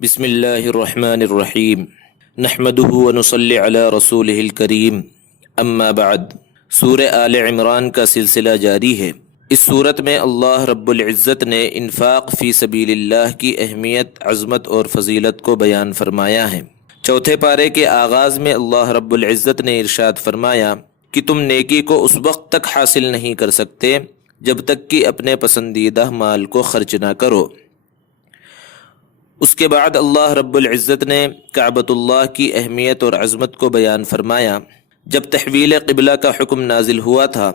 بسم اللہ الرحمن الرحیم نحمده ونصلی علی رسولہ الکریم اما بعد۔ سورہ آل عمران کا سلسلہ جاری ہے۔ اس صورت میں اللہ رب العزت نے انفاق فی سبیل اللہ کی اہمیت، عظمت اور فضیلت کو بیان فرمایا ہے۔ چوتھے پارے کے آغاز میں اللہ رب العزت نے ارشاد فرمایا کہ تم نیکی کو اس وقت تک حاصل نہیں کر سکتے جب تک کہ اپنے پسندیدہ مال کو خرچ نہ کرو۔ اس کے بعد اللہ رب العزت نے کعبۃ اللہ کی اہمیت اور عظمت کو بیان فرمایا۔ جب تحویل قبلہ کا حکم نازل ہوا تھا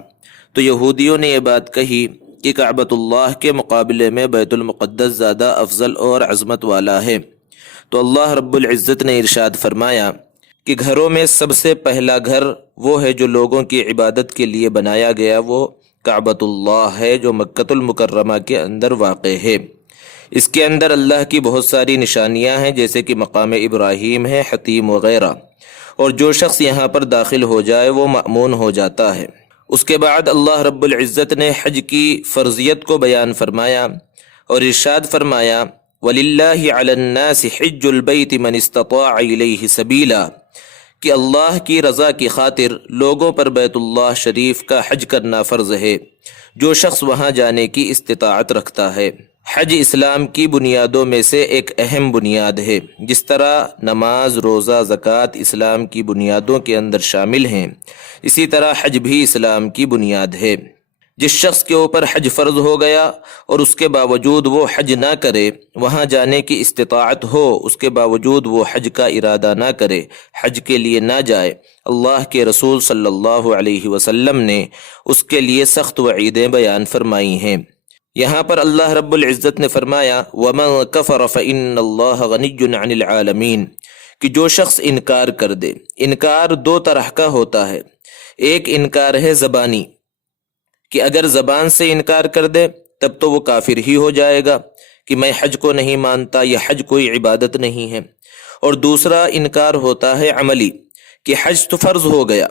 تو یہودیوں نے یہ بات کہی کہ کعبۃ اللہ کے مقابلے میں بیت المقدس زیادہ افضل اور عظمت والا ہے، تو اللہ رب العزت نے ارشاد فرمایا کہ گھروں میں سب سے پہلا گھر وہ ہے جو لوگوں کی عبادت کے لیے بنایا گیا، وہ کعبۃ اللہ ہے جو مکۃ المکرمہ کے اندر واقع ہے۔ اس کے اندر اللہ کی بہت ساری نشانیاں ہیں، جیسے کہ مقام ابراہیم ہے، حتیم وغیرہ، اور جو شخص یہاں پر داخل ہو جائے وہ مأمون ہو جاتا ہے۔ اس کے بعد اللہ رب العزت نے حج کی فرضیت کو بیان فرمایا اور ارشاد فرمایا وَلِلَّهِ عَلَى النَّاسِ حِجُّ الْبَيْتِ مَنِ اسْتَطَاعَ إِلَيْهِ سَبِيلًا، کہ اللہ کی رضا کی خاطر لوگوں پر بیت اللہ شریف کا حج کرنا فرض ہے، جو شخص وہاں جانے کی استطاعت رکھتا ہے۔ حج اسلام کی بنیادوں میں سے ایک اہم بنیاد ہے۔ جس طرح نماز، روزہ، زکوٰۃ اسلام کی بنیادوں کے اندر شامل ہیں، اسی طرح حج بھی اسلام کی بنیاد ہے۔ جس شخص کے اوپر حج فرض ہو گیا اور اس کے باوجود وہ حج نہ کرے، وہاں جانے کی استطاعت ہو، اس کے باوجود وہ حج کا ارادہ نہ کرے، حج کے لیے نہ جائے، اللہ کے رسول صلی اللہ علیہ وسلم نے اس کے لیے سخت وعیدیں بیان فرمائی ہیں۔ یہاں پر اللہ رب العزت نے فرمایا وَمَن كَفَرَ فَإِنَّ اللَّهَ غَنِيٌّ عَنِ الْعَالَمِينَ، کہ جو شخص انکار کر دے۔ انکار دو طرح کا ہوتا ہے، ایک انکار ہے زبانی، کہ اگر زبان سے انکار کر دے تب تو وہ کافر ہی ہو جائے گا کہ میں حج کو نہیں مانتا، یا حج کوئی عبادت نہیں ہے۔ اور دوسرا انکار ہوتا ہے عملی، کہ حج تو فرض ہو گیا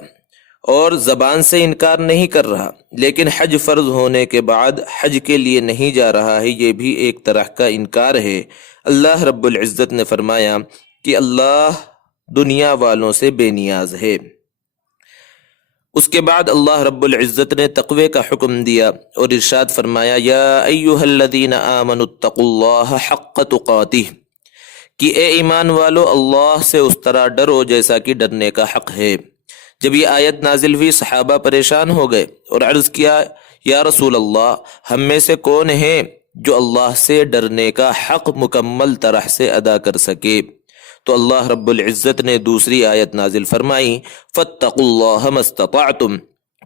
اور زبان سے انکار نہیں کر رہا، لیکن حج فرض ہونے کے بعد حج کے لیے نہیں جا رہا ہے، یہ بھی ایک طرح کا انکار ہے۔ اللہ رب العزت نے فرمایا کہ اللہ دنیا والوں سے بے نیاز ہے۔ اس کے بعد اللہ رب العزت نے تقوی کا حکم دیا اور ارشاد فرمایا یا ایھا الذین آمنوا اتقوا اللہ حق تقاتہ، کہ اے ایمان والو اللہ سے اس طرح ڈرو جیسا کہ ڈرنے کا حق ہے۔ جب یہ آیت نازل ہوئی صحابہ پریشان ہو گئے اور عرض کیا یا رسول اللہ، ہم میں سے کون ہے جو اللہ سے ڈرنے کا حق مکمل طرح سے ادا کر سکے؟ تو اللہ رب العزت نے دوسری آیت نازل فرمائی فاتقوا اللہ ما استطعتم،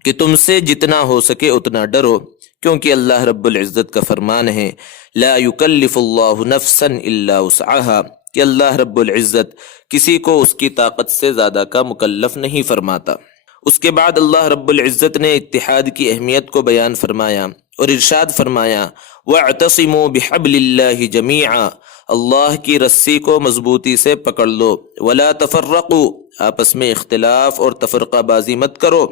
کہ تم سے جتنا ہو سکے اتنا ڈرو، کیونکہ اللہ رب العزت کا فرمان ہے لا یکلف اللہ نفسا الا وسعها، کہ اللہ رب العزت کسی کو اس کی طاقت سے زیادہ کا مکلف نہیں فرماتا۔ اس کے بعد اللہ رب العزت نے اتحاد کی اہمیت کو بیان فرمایا اور ارشاد فرمایا وَاعْتَصِمُوا بِحَبْلِ اللَّهِ جَمِيعًا، اللہ کی رسی کو مضبوطی سے پکڑ لو، وَلَا تَفَرَّقُوا، آپس میں اختلاف اور تفرقہ بازی مت کرو۔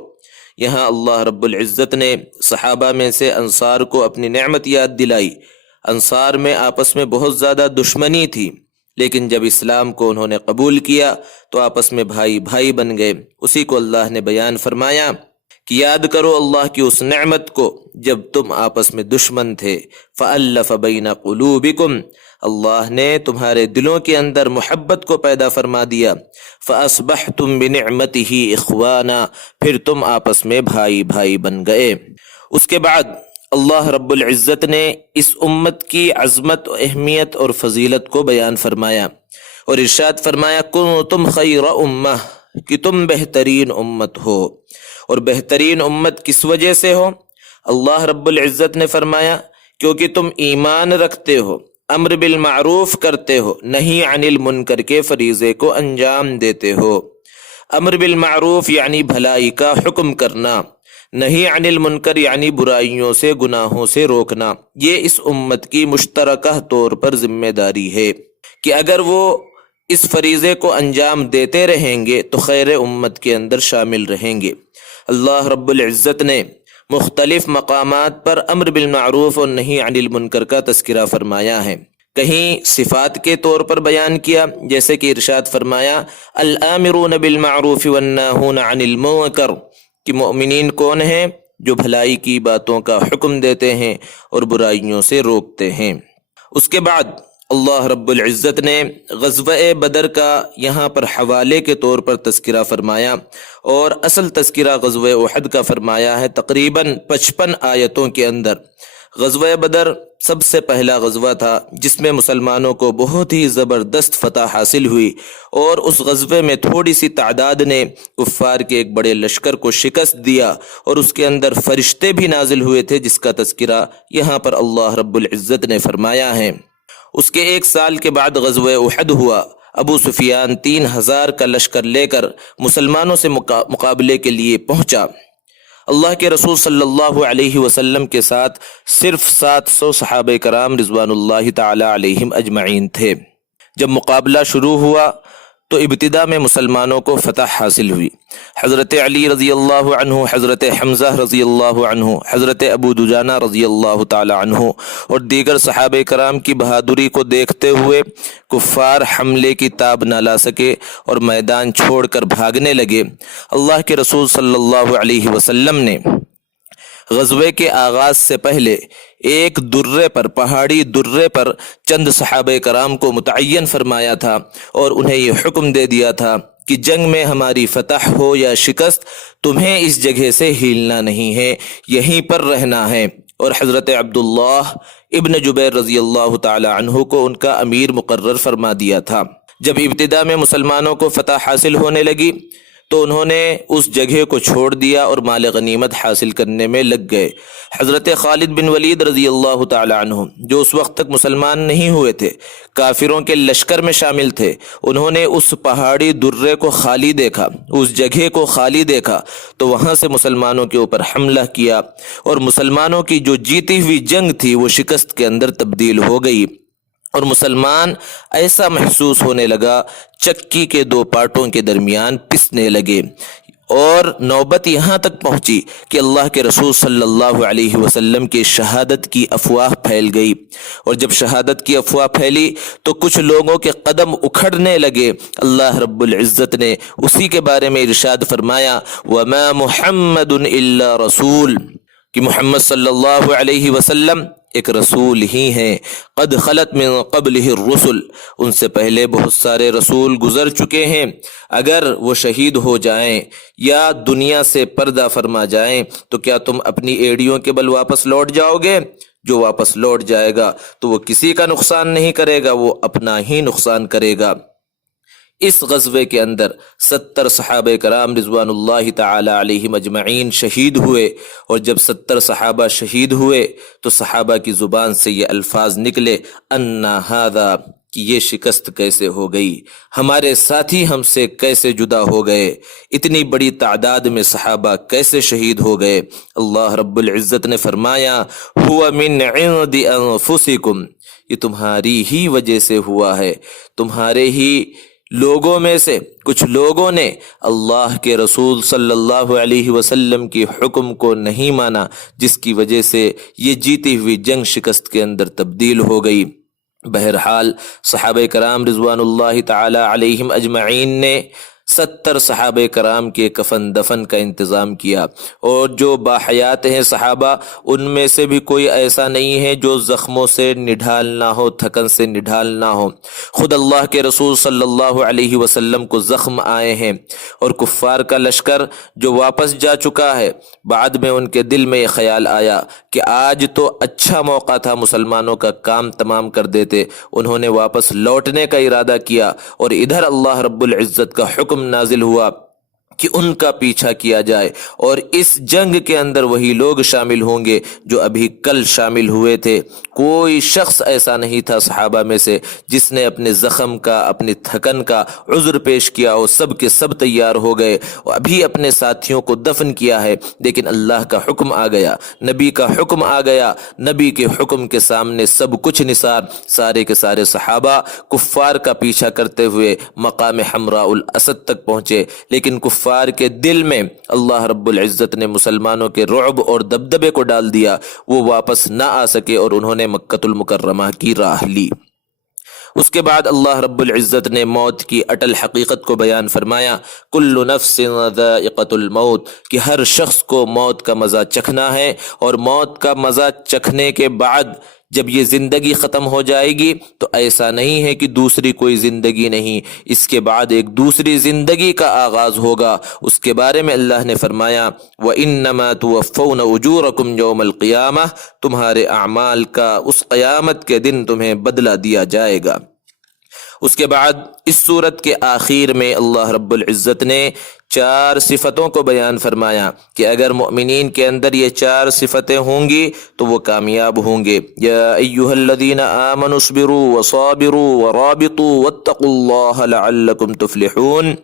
یہاں اللہ رب العزت نے صحابہ میں سے انصار کو اپنی نعمت یاد دلائی۔ انصار میں آپس میں بہت زیادہ دشمنی تھی، لیکن جب اسلام کو انہوں نے قبول کیا تو آپس میں بھائی بھائی بن گئے۔ اسی کو اللہ نے بیان فرمایا کہ یاد کرو اللہ کی اس نعمت کو جب تم آپس میں دشمن تھے، فَأَلَّفَ بَيْنَ قُلُوبِكُمْ، اللہ نے تمہارے دلوں کے اندر محبت کو پیدا فرما دیا، فَأَصْبَحْتُمْ بِنِعْمَتِهِ إِخْوَانًا، پھر تم آپس میں بھائی بھائی بن گئے۔ اس کے بعد اللہ رب العزت نے اس امت کی عظمت، اہمیت اور فضیلت کو بیان فرمایا اور ارشاد فرمایا کنتم خیر امہ، کہ تم بہترین امت ہو۔ اور بہترین امت کس وجہ سے ہو؟ اللہ رب العزت نے فرمایا کیونکہ تم ایمان رکھتے ہو، امر بالمعروف کرتے ہو، نہی عن المنکر کے فریضے کو انجام دیتے ہو۔ امر بالمعروف یعنی بھلائی کا حکم کرنا، نہیں عن المنکر یعنی برائیوں سے، گناہوں سے روکنا۔ یہ اس امت کی مشترکہ طور پر ذمہ داری ہے کہ اگر وہ اس فریضے کو انجام دیتے رہیں گے تو خیر امت کے اندر شامل رہیں گے۔ اللہ رب العزت نے مختلف مقامات پر امر بالمعروف اور نہی عن المنکر کا تذکرہ فرمایا ہے۔ کہیں صفات کے طور پر بیان کیا، جیسے کہ ارشاد فرمایا الآمرون بالمعروف والناہون عن المنکر، کہ مؤمنین کون ہیں؟ جو بھلائی کی باتوں کا حکم دیتے ہیں اور برائیوں سے روکتے ہیں۔ اس کے بعد اللہ رب العزت نے غزوہ بدر کا یہاں پر حوالے کے طور پر تذکرہ فرمایا، اور اصل تذکرہ غزوہ احد کا فرمایا ہے تقریباً 55 آیتوں کے اندر۔ غزوہ بدر سب سے پہلا غزوہ تھا جس میں مسلمانوں کو بہت ہی زبردست فتح حاصل ہوئی، اور اس غزوے میں تھوڑی سی تعداد نے کفار کے ایک بڑے لشکر کو شکست دیا، اور اس کے اندر فرشتے بھی نازل ہوئے تھے جس کا تذکرہ یہاں پر اللہ رب العزت نے فرمایا ہے۔ اس کے 1 سال کے بعد غزوہ احد ہوا۔ ابو سفیان 3000 کا لشکر لے کر مسلمانوں سے مقابلے کے لیے پہنچا۔ اللہ کے رسول صلی اللہ علیہ وسلم کے ساتھ صرف 700 صحابہ کرام رضوان اللہ تعالی علیہم اجمعین تھے۔ جب مقابلہ شروع ہوا تو ابتدا میں مسلمانوں کو فتح حاصل ہوئی۔ حضرت علی رضی اللہ عنہ، حضرت حمزہ رضی اللہ عنہ، حضرت ابو دجانہ رضی اللہ تعالی عنہ اور دیگر صحابہ کرام کی بہادری کو دیکھتے ہوئے کفار حملے کی تاب نہ لا سکے اور میدان چھوڑ کر بھاگنے لگے۔ اللہ کے رسول صلی اللہ علیہ وسلم نے غزوے کے آغاز سے پہلے ایک درے پر، پہاڑی درے پر چند صحابہ کرام کو متعین فرمایا تھا اور انہیں یہ حکم دے دیا تھا کہ جنگ میں ہماری فتح ہو یا شکست، تمہیں اس جگہ سے ہلنا نہیں ہے، یہیں پر رہنا ہے۔ اور حضرت عبداللہ ابن جبیر رضی اللہ تعالی عنہ کو ان کا امیر مقرر فرما دیا تھا۔ جب ابتدا میں مسلمانوں کو فتح حاصل ہونے لگی تو انہوں نے اس جگہ کو چھوڑ دیا اور مال غنیمت حاصل کرنے میں لگ گئے۔ حضرت خالد بن ولید رضی اللہ تعالی عنہ جو اس وقت تک مسلمان نہیں ہوئے تھے، کافروں کے لشکر میں شامل تھے، انہوں نے اس پہاڑی درے کو خالی دیکھا، اس جگہ کو خالی دیکھا تو وہاں سے مسلمانوں کے اوپر حملہ کیا، اور مسلمانوں کی جو جیتی ہوئی جنگ تھی وہ شکست کے اندر تبدیل ہو گئی، اور مسلمان ایسا محسوس ہونے لگا چکی کے 2 پارٹوں کے درمیان پسنے لگے، اور نوبت یہاں تک پہنچی کہ اللہ کے رسول صلی اللہ علیہ وسلم کی شہادت کی افواہ پھیل گئی، اور جب شہادت کی افواہ پھیلی تو کچھ لوگوں کے قدم اکھڑنے لگے۔ اللہ رب العزت نے اسی کے بارے میں ارشاد فرمایا وَمَا مُحَمَّدٌ إِلَّا رَسُولٌ، کہ محمد صلی اللہ علیہ وسلم ایک رسول ہی ہیں، قد خلت من قبلہ الرسل، ان سے پہلے بہت سارے رسول گزر چکے ہیں، اگر وہ شہید ہو جائیں یا دنیا سے پردہ فرما جائیں تو کیا تم اپنی ایڑیوں کے بل واپس لوٹ جاؤ گے؟ جو واپس لوٹ جائے گا تو وہ کسی کا نقصان نہیں کرے گا، وہ اپنا ہی نقصان کرے گا۔ اس غزوے کے اندر 70 صحابہ کرام رضوان اللہ تعالی علیہم اجمعین شہید ہوئے، اور جب 70 صحابہ شہید ہوئے تو صحابہ کی زبان سے یہ الفاظ نکلے انا ھذا، کہ یہ شکست کیسے ہو گئی، ہمارے ساتھی ہم سے کیسے جدا ہو گئے، اتنی بڑی تعداد میں صحابہ کیسے شہید ہو گئے۔ اللہ رب العزت نے فرمایا ھو من عند انفسکم، یہ تمہاری ہی وجہ سے ہوا ہے، تمہارے ہی لوگوں میں سے کچھ لوگوں نے اللہ کے رسول صلی اللہ علیہ وسلم کی حکم کو نہیں مانا، جس کی وجہ سے یہ جیتی ہوئی جنگ شکست کے اندر تبدیل ہو گئی۔ بہرحال صحابہ کرام رضوان اللہ تعالی علیہم اجمعین نے 70 صحابہ کرام کے کفن دفن کا انتظام کیا، اور جو باحیات ہیں صحابہ ان میں سے بھی کوئی ایسا نہیں ہے جو زخموں سے نڈھال نہ ہو، تھکن سے نڈھال نہ ہو۔ خود اللہ کے رسول صلی اللہ علیہ وسلم کو زخم آئے ہیں، اور کفار کا لشکر جو واپس جا چکا ہے، بعد میں ان کے دل میں یہ خیال آیا کہ آج تو اچھا موقع تھا مسلمانوں کا کام تمام کر دیتے، انہوں نے واپس لوٹنے کا ارادہ کیا، اور ادھر اللہ رب العزت کا حکم نازل ہوا کہ ان کا پیچھا کیا جائے، اور اس جنگ کے اندر وہی لوگ شامل ہوں گے جو ابھی کل شامل ہوئے تھے۔ کوئی شخص ایسا نہیں تھا صحابہ میں سے جس نے اپنے زخم کا، اپنی تھکن کا عذر پیش کیا ہو، سب کے سب تیار ہو گئے اور ابھی اپنے ساتھیوں کو دفن کیا ہے، لیکن اللہ کا حکم آ گیا، نبی کا حکم آ گیا، نبی کے حکم کے سامنے سب کچھ نثار، سارے کے سارے صحابہ کفار کا پیچھا کرتے ہوئے مقام حمراء الاسد تک پہنچے، لیکن کفار کے دل میں اللہ رب العزت نے مسلمانوں کے رعب اور دبدبے کو ڈال دیا، وہ واپس نہ آ سکے اور انہوں نے مکۃ المکرمہ کی راہ لی۔ اس کے بعد اللہ رب العزت نے موت کی اٹل حقیقت کو بیان فرمایا، کل نفس ذائقۃ الموت، کہ ہر شخص کو موت کا مزہ چکھنا ہے، اور موت کا مزہ چکھنے کے بعد جب یہ زندگی ختم ہو جائے گی تو ایسا نہیں ہے کہ دوسری کوئی زندگی نہیں، اس کے بعد ایک دوسری زندگی کا آغاز ہوگا۔ اس کے بارے میں اللہ نے فرمایا وَإِنَّمَا تُوَفَّوْنَ أُجُورَكُمْ يَوْمَ الْقِيَامَةِ، تمہارے اعمال کا اس قیامت کے دن تمہیں بدلہ دیا جائے گا۔ اس کے بعد اس صورت کے آخر میں اللہ رب العزت نے 4 صفتوں کو بیان فرمایا کہ اگر مؤمنین کے اندر یہ 4 صفتیں ہوں گی تو وہ کامیاب ہوں گے۔ یا ایھا الذین آمنوا اصبروا وصابروا ورابطوا واتقوا اللہ لعلکم تفلحون،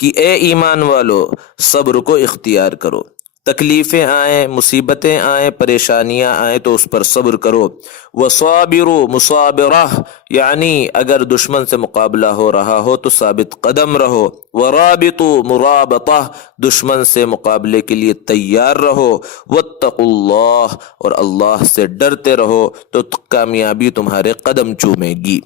کہ اے ایمان والو صبر کو اختیار کرو، تکلیفیں آئیں، مصیبتیں آئیں، پریشانیاں آئیں تو اس پر صبر کرو۔ وصابروا، مصابرہ یعنی اگر دشمن سے مقابلہ ہو رہا ہو تو ثابت قدم رہو۔ ورابطوا، مرابطہ دشمن سے مقابلے کے لیے تیار رہو۔ واتقوا اللہ، اور اللہ سے ڈرتے رہو تو کامیابی تمہارے قدم چومے گی۔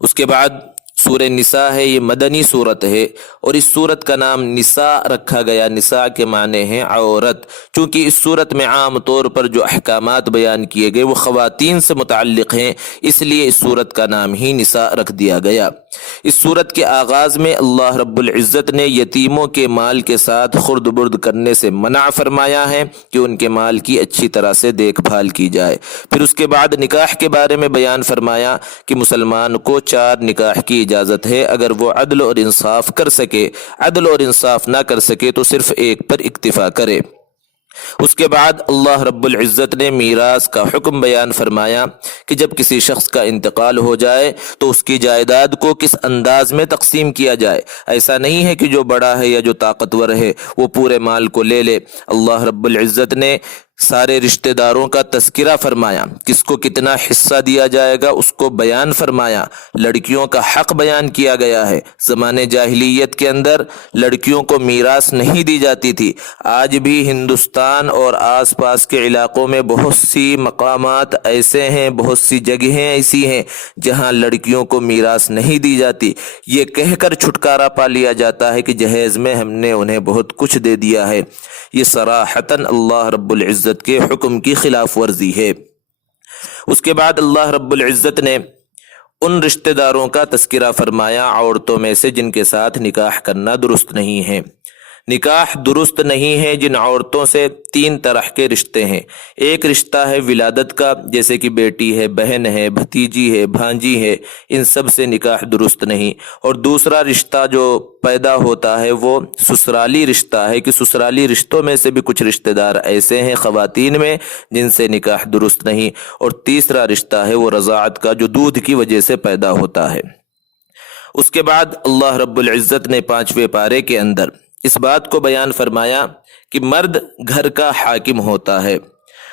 اس کے بعد سورہ نساء ہے، یہ مدنی صورت ہے، اور اس صورت کا نام نساء رکھا گیا۔ نساء کے معنی ہیں عورت، چونکہ اس صورت میں عام طور پر جو احکامات بیان کیے گئے وہ خواتین سے متعلق ہیں، اس لیے اس صورت کا نام ہی نساء رکھ دیا گیا۔ اس صورت کے آغاز میں اللہ رب العزت نے یتیموں کے مال کے ساتھ خرد برد کرنے سے منع فرمایا ہے کہ ان کے مال کی اچھی طرح سے دیکھ بھال کی جائے۔ پھر اس کے بعد نکاح کے بارے میں بیان فرمایا کہ مسلمان کو 4 نکاح کی اجازت ہے اگر وہ عدل اور انصاف کر سکے، عدل اور انصاف نہ کر سکے تو صرف ایک پر اکتفا کرے۔ اس کے بعد اللہ رب العزت نے میراث کا حکم بیان فرمایا کہ جب کسی شخص کا انتقال ہو جائے تو اس کی جائیداد کو کس انداز میں تقسیم کیا جائے۔ ایسا نہیں ہے کہ جو بڑا ہے یا جو طاقتور ہے وہ پورے مال کو لے لے۔ اللہ رب العزت نے سارے رشتہ داروں کا تذکرہ فرمایا، کس کو کتنا حصہ دیا جائے گا اس کو بیان فرمایا۔ لڑکیوں کا حق بیان کیا گیا ہے۔ زمانے جاہلیت کے اندر لڑکیوں کو میراث نہیں دی جاتی تھی۔ آج بھی ہندوستان اور آس پاس کے علاقوں میں بہت سی مقامات ایسے ہیں، بہت سی جگہیں ایسی ہیں جہاں لڑکیوں کو میراث نہیں دی جاتی۔ یہ کہہ کر چھٹکارا پا لیا جاتا ہے کہ جہیز میں ہم نے انہیں بہت کچھ دے دیا ہے۔ یہ صراحتاً اللہ رب العزت کے حکم کی خلاف ورزی ہے۔ اس کے بعد اللہ رب العزت نے ان رشتہ داروں کا تذکرہ فرمایا عورتوں میں سے جن کے ساتھ نکاح کرنا درست نہیں ہے۔ نکاح درست نہیں ہے جن عورتوں سے 3 طرح کے رشتے ہیں۔ ایک رشتہ ہے ولادت کا، جیسے کہ بیٹی ہے، بہن ہے، بھتیجی ہے، بھانجی ہے، ان سب سے نکاح درست نہیں۔ اور دوسرا رشتہ جو پیدا ہوتا ہے وہ سسرالی رشتہ ہے، کہ سسرالی رشتوں میں سے بھی کچھ رشتہ دار ایسے ہیں خواتین میں جن سے نکاح درست نہیں۔ اور تیسرا رشتہ ہے وہ رضاعت کا، جو دودھ کی وجہ سے پیدا ہوتا ہے۔ اس کے بعد اللہ رب العزت نے 5ویں پارے کے اندر اس بات کو بیان فرمایا کہ مرد گھر کا حاکم ہوتا ہے،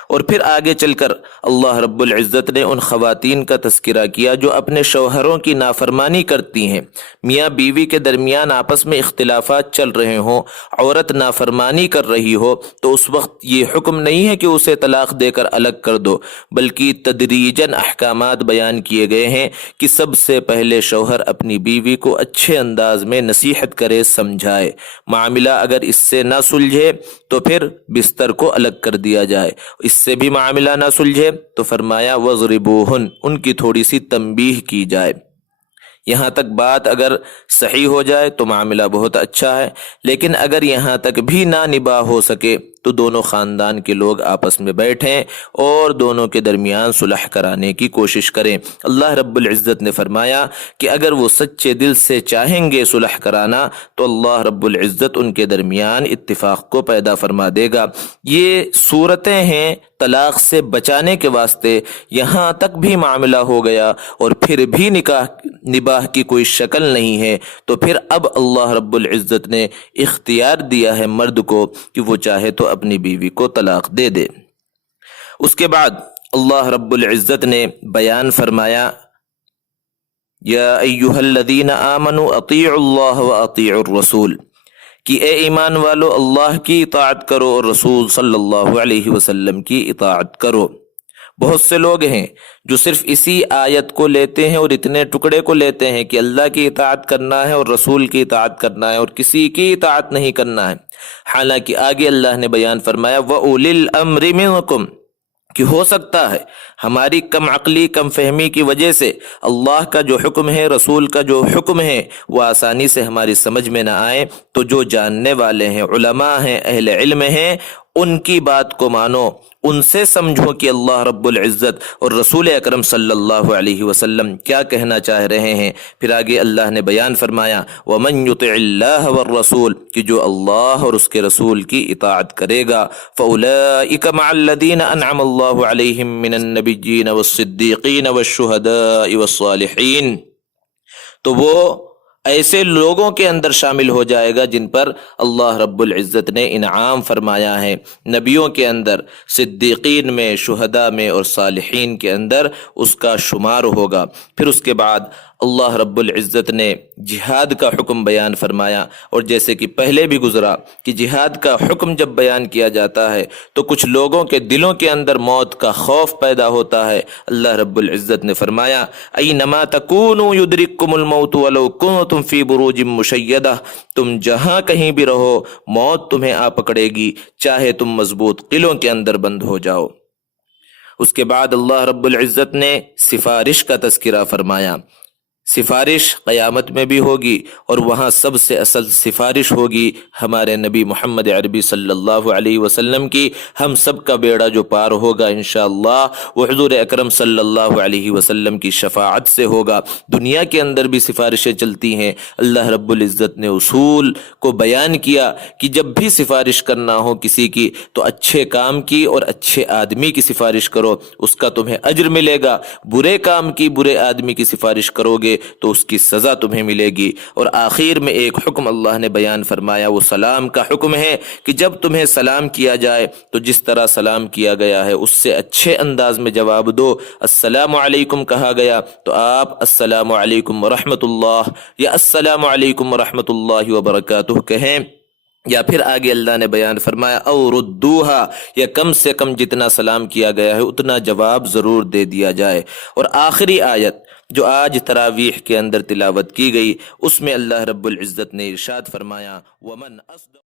اور پھر آگے چل کر اللہ رب العزت نے ان خواتین کا تذکرہ کیا جو اپنے شوہروں کی نافرمانی کرتی ہیں۔ میاں بیوی کے درمیان آپس میں اختلافات چل رہے ہوں، عورت نافرمانی کر رہی ہو تو اس وقت یہ حکم نہیں ہے کہ اسے طلاق دے کر الگ کر دو، بلکہ تدریجاً احکامات بیان کیے گئے ہیں کہ سب سے پہلے شوہر اپنی بیوی کو اچھے انداز میں نصیحت کرے، سمجھائے۔ معاملہ اگر اس سے نہ سلجھے تو پھر بستر کو الگ کر دیا جائے۔ اس سے بھی معاملہ نہ سلجھے تو فرمایا وَضْرِبُوهُنْ، ان کی تھوڑی سی تنبیہ کی جائے۔ یہاں تک بات اگر صحیح ہو جائے تو معاملہ بہت اچھا ہے، لیکن اگر یہاں تک بھی نہ نباہ ہو سکے تو دونوں خاندان کے لوگ آپس میں بیٹھیں اور دونوں کے درمیان صلح کرانے کی کوشش کریں۔ اللہ رب العزت نے فرمایا کہ اگر وہ سچے دل سے چاہیں گے صلح کرانا تو اللہ رب العزت ان کے درمیان اتفاق کو پیدا فرما دے گا۔ یہ صورتیں ہیں طلاق سے بچانے کے واسطے۔ یہاں تک بھی معاملہ ہو گیا اور پھر بھی نباہ کی کوئی شکل نہیں ہے تو پھر اب اللہ رب العزت نے اختیار دیا ہے مرد کو کہ وہ چاہے تو اپنی بیوی کو طلاق دے دے۔ اس کے بعد اللہ رب العزت نے بیان فرمایا یا ایھا الذین آمنوا اطیعوا اللہ واطیعوا الرسول، کہ اے ایمان والو اللہ کی اطاعت کرو اور رسول صلی اللہ علیہ وسلم کی اطاعت کرو۔ بہت سے لوگ ہیں جو صرف اسی آیت کو لیتے ہیں اور اتنے ٹکڑے کو لیتے ہیں کہ اللہ کی اطاعت کرنا ہے اور رسول کی اطاعت کرنا ہے اور کسی کی اطاعت نہیں کرنا ہے، حالانکہ آگے اللہ نے بیان فرمایا وَأُولِي الْأَمْرِ مِنْكُمْ، کہ ہو سکتا ہے ہماری کم عقلی کم فہمی کی وجہ سے اللہ کا جو حکم ہے، رسول کا جو حکم ہے، وہ آسانی سے ہماری سمجھ میں نہ آئے، تو جو جاننے والے ہیں، علماء ہیں، اہل علم ہیں، ان کی بات کو مانو، ان سے سمجھو کہ اللہ رب العزت اور رسول اکرم صلی اللہ علیہ وسلم کیا کہنا چاہ رہے ہیں۔ پھر آگے اللہ نے بیان فرمایا وَمَن يُطِعِ اللَّهَ وَالرَّسُولَ، کہ جو اللہ اور اس کے رسول کی اطاعت کرے گا، فَأُولَئِكَ مَعَ الَّذِينَ أَنْعَمَ اللَّهُ عَلَيْهِم مِّنَ النَّبِيِّينَ وَالصِّدِّيقِينَ وَالشُّهَدَاءِ وَالصَّالِحِينَ، تو وہ ایسے لوگوں کے اندر شامل ہو جائے گا جن پر اللہ رب العزت نے انعام فرمایا ہے، نبیوں کے اندر، صدیقین میں، شہداء میں اور صالحین کے اندر اس کا شمار ہوگا۔ پھر اس کے بعد اللہ رب العزت نے جہاد کا حکم بیان فرمایا، اور جیسے کہ پہلے بھی گزرا کہ جہاد کا حکم جب بیان کیا جاتا ہے تو کچھ لوگوں کے دلوں کے اندر موت کا خوف پیدا ہوتا ہے۔ اللہ رب العزت نے فرمایا اینما تکونوا یدرککم الموت ولو کنتم فی بروج مشیدہ، تم جہاں کہیں بھی رہو موت تمہیں آ پکڑے گی، چاہے تم مضبوط قلعوں کے اندر بند ہو جاؤ۔ اس کے بعد اللہ رب العزت نے سفارش کا تذکرہ فرمایا، سفارش قیامت میں بھی ہوگی، اور وہاں سب سے اصل سفارش ہوگی ہمارے نبی محمد عربی صلی اللہ علیہ وسلم کی۔ ہم سب کا بیڑا جو پار ہوگا انشاءاللہ وہ حضور اکرم صلی اللہ علیہ وسلم کی شفاعت سے ہوگا۔ دنیا کے اندر بھی سفارشیں چلتی ہیں، اللہ رب العزت نے اصول کو بیان کیا کہ جب بھی سفارش کرنا ہو کسی کی تو اچھے کام کی اور اچھے آدمی کی سفارش کرو، اس کا تمہیں اجر ملے گا، برے کام کی برے آدمی کی سفارش کرو گے تو اس کی سزا تمہیں ملے گی۔ اور آخر میں ایک حکم اللہ نے بیان فرمایا، وہ سلام کا حکم ہے کہ جب تمہیں سلام کیا جائے تو جس طرح سلام کیا گیا ہے اس سے اچھے انداز میں جواب دو۔ السلام علیکم کہا گیا تو آپ السلام علیکم ورحمۃ اللہ یا السلام علیکم ورحمۃ اللہ وبرکاتہ کہیں، یا پھر آگے اللہ نے بیان فرمایا او ردوہا، یا کم سے کم جتنا سلام کیا گیا ہے اتنا جواب ضرور دے دیا جائے۔ اور آخری آیت جو آج تراویح کے اندر تلاوت کی گئی، اس میں اللہ رب العزت نے ارشاد فرمایا وَمَنْ أَصْدَقُ